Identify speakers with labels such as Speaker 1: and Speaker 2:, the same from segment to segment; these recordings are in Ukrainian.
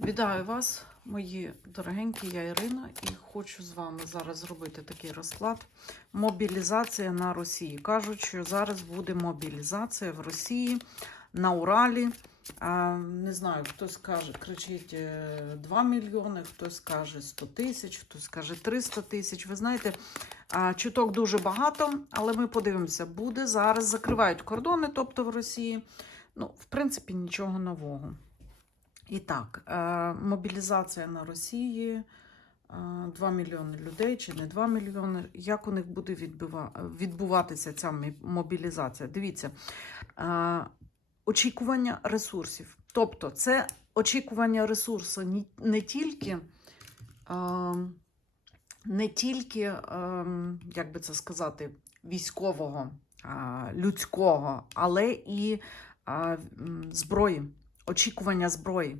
Speaker 1: Вітаю вас, мої дорогенькі, я Ірина, і хочу з вами зараз зробити такий розклад. Мобілізація на Росії. Кажуть, що зараз буде мобілізація в Росії на Уралі. Не знаю, хтось каже, кричить е, 2 мільйони, хтось каже 100 тисяч, хтось каже 300 тисяч. Ви знаєте, чуток дуже багато, але ми подивимося, буде зараз закривають кордони, тобто в Росії. Ну, в принципі, нічого нового. І так, е, мобілізація на Росії. е, 2 мільйони людей чи не 2 мільйони. Як у них буде відбуватися ця мобілізація? Дивіться, е, очікування ресурсів. Тобто, це очікування ресурсу не тільки, е, не тільки, е, як би це сказати, військового, людського, але і зброї, очікування зброї.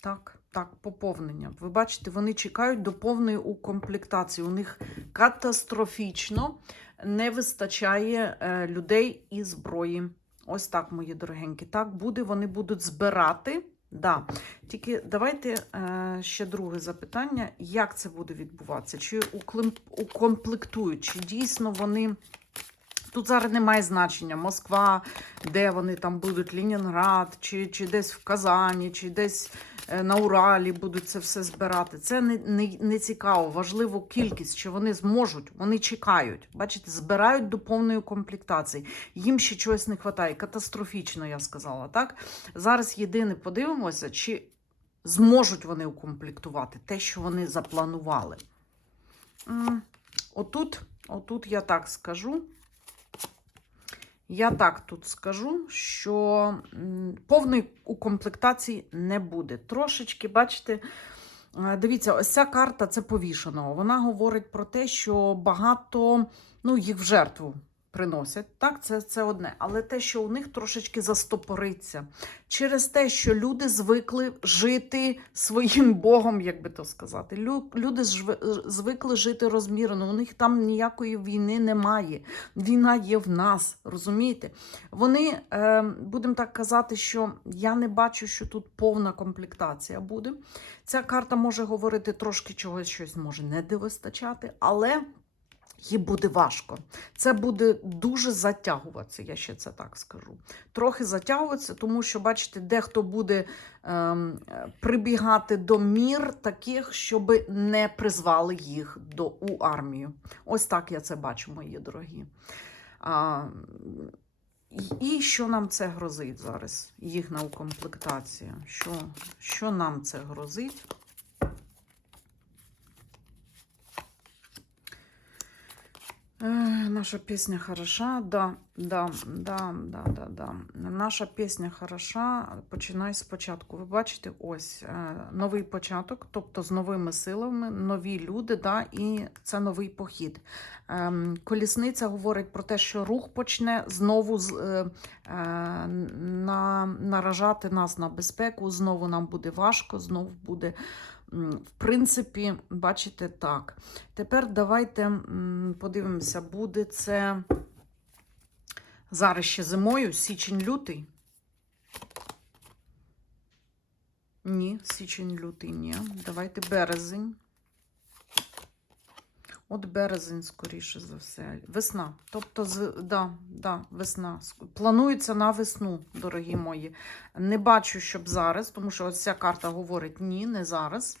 Speaker 1: Так, так, поповнення. Ви бачите, вони чекають до повної укомплектації. У них катастрофічно не вистачає е, людей і зброї. Ось так, мої дорогенькі. Так буде, вони будуть збирати. Да. Тільки давайте е, ще друге запитання: як це буде відбуватися? Чи укомплектують, чи дійсно вони. Тут зараз немає значення Москва, де вони там будуть, Ленінград, чи, чи десь в Казані, чи десь е, на Уралі будуть це все збирати. Це не, не, не цікаво. Важливо кількість, чи вони зможуть, вони чекають. Бачите, збирають до повної комплектації. Їм ще чогось не вистачає. Катастрофічно, я сказала. так? Зараз єдине подивимося, чи зможуть вони укомплектувати те, що вони запланували. Отут, отут я так скажу. Я так тут скажу, що повної укомплектації не буде. Трошечки, бачите, е, дивіться, ось ця карта це повішеного. Вона говорить про те, що багато ну, їх в жертву приносять. Так, це, це одне. Але те, що у них трошечки застопориться. Через те, що люди звикли жити своїм Богом, як би то сказати. Лю- Люди звикли жити розмірено. У них там ніякої війни немає. Війна є в нас, розумієте? Вони, е, будемо так казати, що я не бачу, що тут повна комплектація буде. Ця карта може говорити трошки чогось, щось може не довистачати, але їй буде важко. Це буде дуже затягуватися, я ще це так скажу. Трохи затягуватися, тому що, бачите, дехто буде ем, прибігати до мір таких, щоб не призвали їх до, у армію. Ось так я це бачу, мої дорогі. А, і- що нам це грозить зараз? Їхня укомплектація. Що, що нам це грозить? Наша пісня хороша, да, да, да, да, да, да. Наша пісня хороша. Починай спочатку. Ви бачите, ось е, новий початок, тобто з новими силами, нові люди, да, і це новий похід. Ем, Колісниця говорить про те, що рух почне знову е, е, на, наражати нас на безпеку. Знову нам буде важко, знову буде. В принципі, бачите так. Тепер давайте подивимося, буде це зараз ще зимою, січень-лютий. Ні, січень-лютий, ні. Давайте березень. От березень, скоріше за все. Весна. Тобто, да, да, весна. Планується на весну, дорогі мої. Не бачу, щоб зараз, тому що ось ця карта говорить ні, не зараз.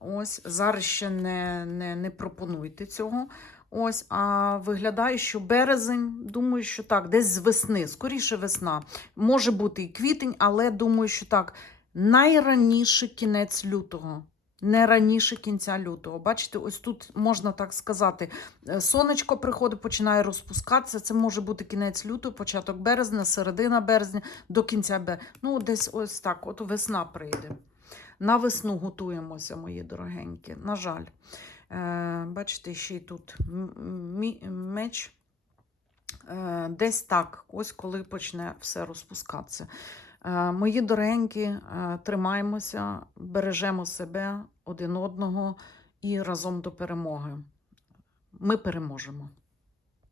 Speaker 1: Ось зараз ще не, не, не пропонуйте цього. Ось, а виглядає, що березень, думаю, що так, десь з весни, скоріше весна. Може бути і квітень, але думаю, що так. Найраніше кінець лютого. Не раніше кінця лютого. Bачите, ось тут можна так сказати: е, сонечко приходить, починає розпускатися. Це може бути кінець лютого, початок березня, середина березня до кінця березня. Ну, десь ось так, от весна прийде. На весну готуємося, мої дорогенькі. На жаль. Е, бачите, ще й тут меч. Е, десь так, ось коли почне все розпускатися. Е, мої дорогенькі, тримаємося, бережемо себе один одного і разом до перемоги. Ми переможемо.